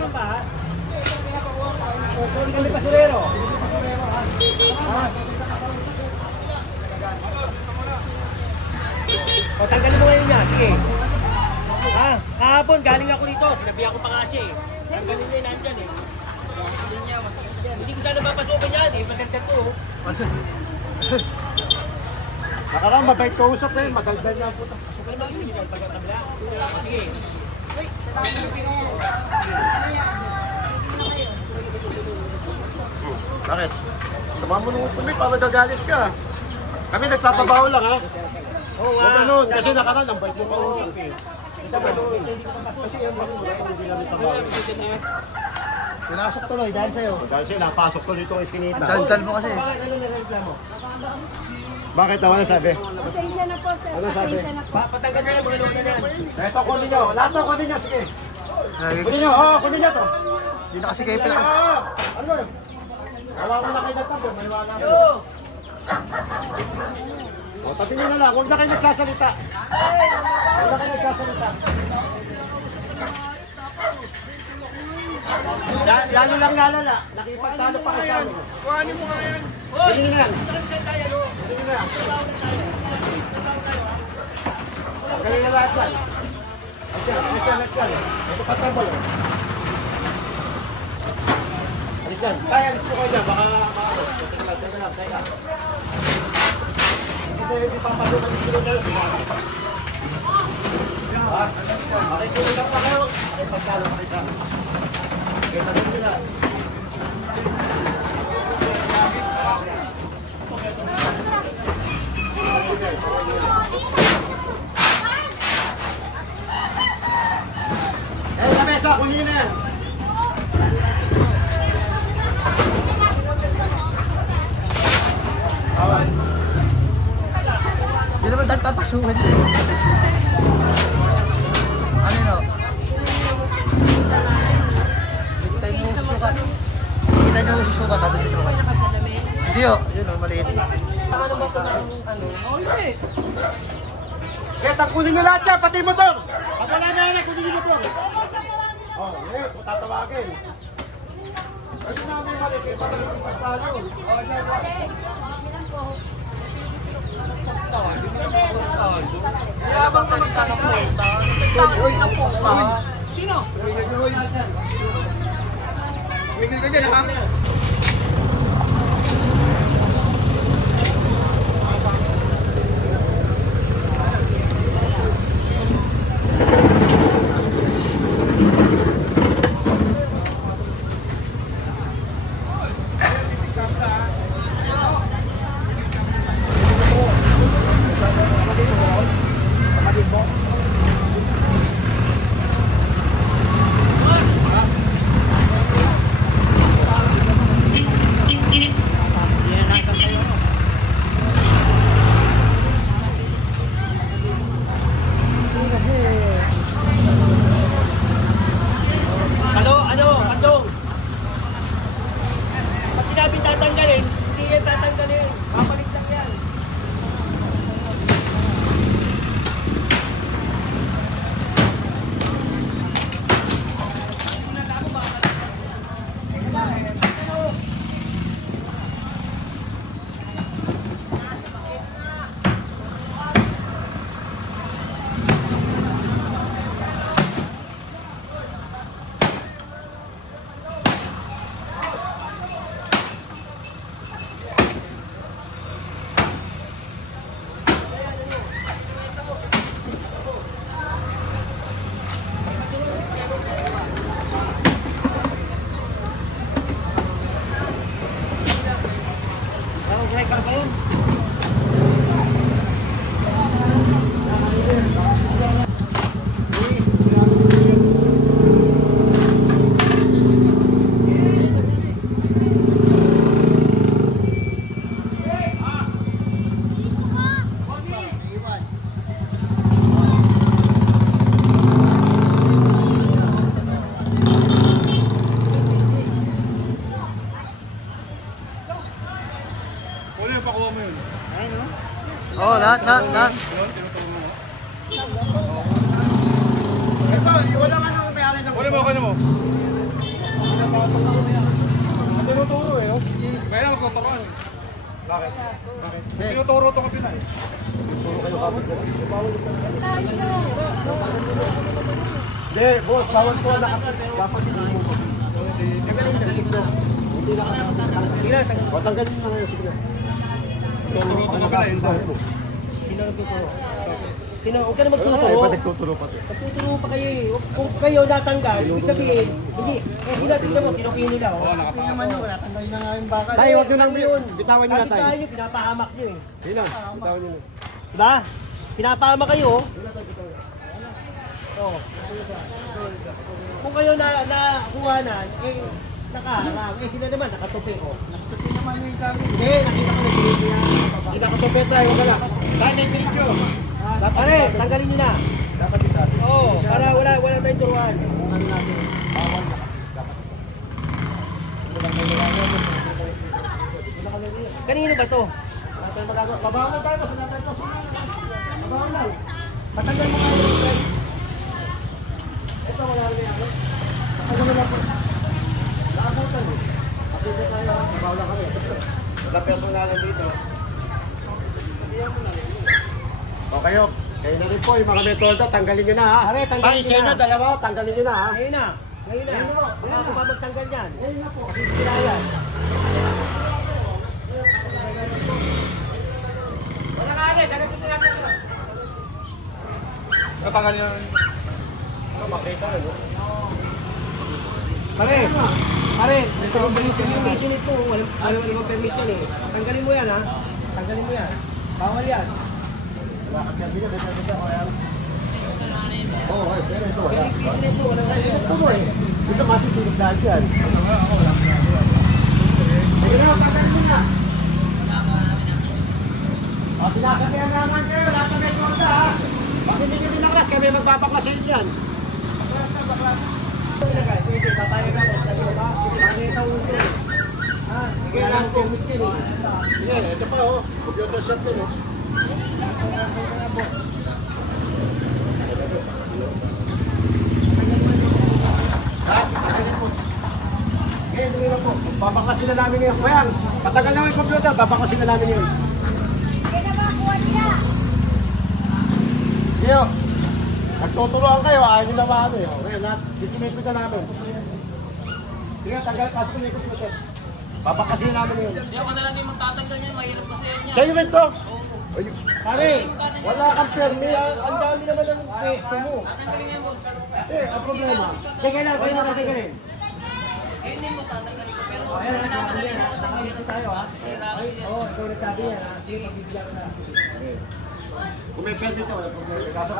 ng baha? Kung kami pasurero. O, tanggalin mo ngayon niya. Sige. Ha? Kahapon, galing ako dito. Sinabihan ko pa nga siya eh. Tanggalin niya, nandyan eh. Hindi ko sana mapasukin yan eh. Magandang to. Nakarang, mabait ko usap eh. Magandang niya po. Pasukin mo sige. Pagkatabla. Sige. Bakit? Sama mo nung kami para nagagalit ka. Kami nagpapabaho lang ha. Huwag ganun, kasi nakaraan, ang bait mo pa usap eh. Kasi yung mas mula, hindi namin pabaho. Pinasok tuloy dahil sa'yo. Dahil sa'yo, napasok tuloy itong eskinita. Daldal mo kasi. Ano nireklamo? Bakit naman ang sabi? Pasensya na po, sir. Ano sabi? Pasensya na po. Patanggal na yung mga luna na yan. Ito, kunin nyo. Lahat ng kunin nyo, sige. Kunin nyo, oo, kunin nyo to. Hindi na kasi kayo Kunin pinaka... nyo, ano yun? Kawa mo na kayo nagtabi, maniwala mo. O, tabi nyo na lang, huwag na kayo nagsasalita. Huwag na kayo nagsasalita. Lalo lang nalala, nakipagtalo pa kayo sa amin. Kuhanin mo nga yan. Kunin nyo na lang. Kunin Kunin nyo na lang. Magaling na lahat yan. Asyan. Ito patambol. Alis yan. Tay, alis po kayo dyan. Baka maano. Teka lang. Kasi hindi papasukan yung silong na yun. Makikulang pa kayo. Makipagtalo pa kayo sa amin. Okay, tabi nyo na. Sa mesa, kunin na yan. Hindi naman dahil papasukan yun. Ano yun o? Kita nyo susukat. Kita nyo susukat. Ato susukat. Hindi o. Yun o, maliit. Kaya kunin nyo lahat yan, pati motor. Pag wala na yan, kunin nyo motor. Oh, ngayon, kung tatawagin. Ayun na may mali, kaya parang yung pagtalo. Yabang ka ng sana pumunta. Uy, ng posta. Sino? Wigil ka dyan ha? Kandong. Pag sinabing tatanggalin, hindi yan tatanggalin. Babalik lang yan. Oo, lahat. Ito, wala nga nang may-ari ng... Kunin mo. Tinuturo eh, no? Kaya magtuturuan. Bakit? Tinuturo ito kasi na eh. Tinuturo kayo kapag hindi, boss, bawal po na dapat hindi mo po. Hindi na o, tanggalin mo na ngayon, sige na. Tuturo ito kasi na yun. Sino nagtuturo? Huwag ka na Ay, magtuturo. pa nagtuturo pa. Magtuturo pa kayo eh. Kung kayo natanggal, ibig sabihin, hindi. Sila, tingnan mo, kinukin nila. Oo, nakatakas. naman yun, natanggalin na nga yung bakal. Tayo, huwag nyo lang yun. Bitawan nyo na Bakit tayo. tayo, pinapahamak nyo eh. Sino? Bitawan nyo na. Diba? Pinapahamak kayo. Oh. Kung kayo nakuhanan, eh, nakaharang. Eh, sila naman, nakatupi. Oh. Nakatupi naman yung kami. Hindi, nakita ko na sinisi yan. Hindi nakatupit tayo, huwag ka lang. Tayo na yung video. Pare, tanggalin nyo na. Dapat isabi. Oo, para wala tayong turuan. Kung ano natin, bawal na. Dapat Kanino ba to? wala tayong magagawa. Babaw na tayo, wala tayong kasunod. Babaw lang. Patanggal mo nga yung friend. Ito, wala rin yan. Patanggal mo lang po. Nakabutan eh. Kapito tayo, babaw lang kami. Wala personalan dito. O kayo na rin po, yung mga metodo, tanggalin nyo na ha. Pare, tanggalin Tayo nyo sa inyo, na. dalawa, tanggalin nyo na ha. Ngayon na. Ngayon na. Ngayon na. Wala ko pa magtanggal yan. Ngayon na po. Kasi sila yan. Wala ka agad, sagot nyo natin. Natanggal niya. Ano, makita rin. Pare, yung permission ito, walang ibang permission eh. Tanggalin mo yan ha. Tanggalin mo yan. Bawal yan. Wala ka sabi niya, sabi ko yan. Oo, pero ito wala. Permission ito, walang kaya. Ito mo eh. Ito masisunod lahat yan. Sige na, tanggalin mo na. O, sinasabihan naman kayo, lahat ng metodo ha. Pag hindi nyo binaklas, kami magpapaklasin yan. Papayag ako, sabi ko ba? Pangita ulo eh. Ha? Sige lang po. Sige, ito pa oh. Computer shop din oh. Ha? Sige po. Sige, ito lang po. Babaklasin na namin yun. Kuya, patagal namin yung computer, babaklasin na namin yun. Sige oh. Nagtuturuan kayo, ayaw nyo na maano yun. Ngayon, sisimipin na namin. Sige, tanggal kasi yung computer. Papakasin namin yun. Hindi ako na lang din magtatanggal niyan, mahirap kasi yan. Sa'yo rin to. Pare, Wala kang permit. ang dami naman ng pwesto mo. Tatanggalin niya, boss. Eh, ang problema. Teka lang, kayo nakatigalin. Ngayon din, boss, tatanggalin ko. Pero Ayan, pinapadali sabi ko yan. kasi Nakalimutan tayo ha. Oo, ikaw nagsabi yan ha. Sige, pagbibigyan ko na. Kung may permit wala problema. Kaso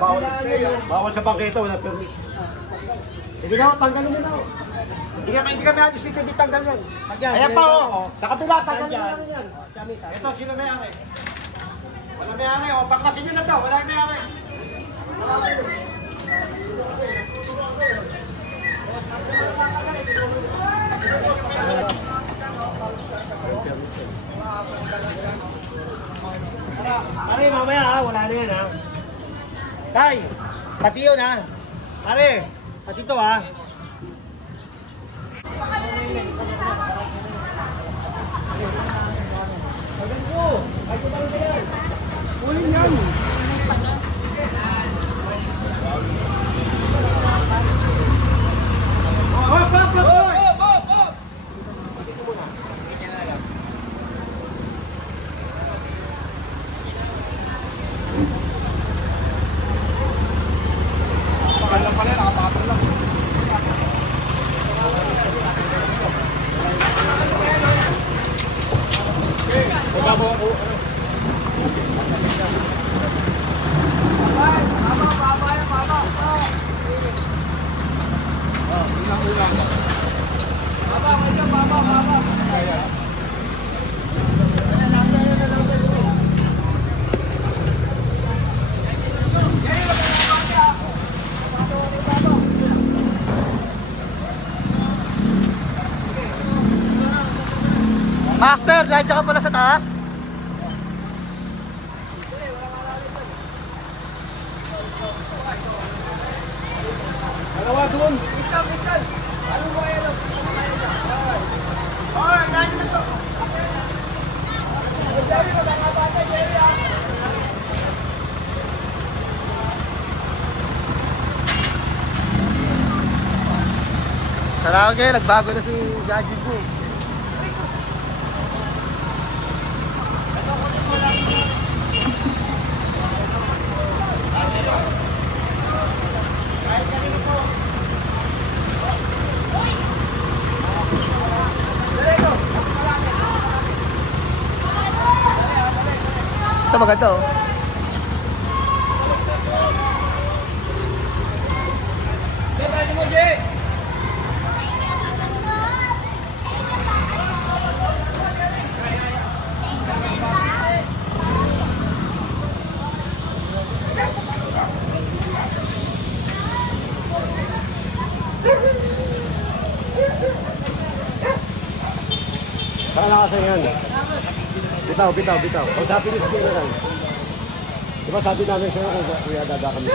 bawal sa bangketa, wala permit. Sige na, tanggalin mo na. Hindi kami atis dito, hindi tanggal yan. Ayan pa oh. Sa kabila, tanggalin mo na yan. Ito, sino may-ari? Wala may-ari oh. Paklasin nyo na to, wala may-ari. Pare, mamaya ha, wala na yan ha. Tay, pati yun ha. Pare, pati to ha. Ulin yan. Pakal lang pala, nakapakatol lang. Master, nandiyan ka pala sa taas? Dalawa doon. Ano ba yan? Salamat kayo, nagbago na si Gadget ko. Ito maganda oh. Paano kasi yan? Bitaw. Kausapin niyo si General. Di ba sabi namin sa'yo kung kuya dada kami?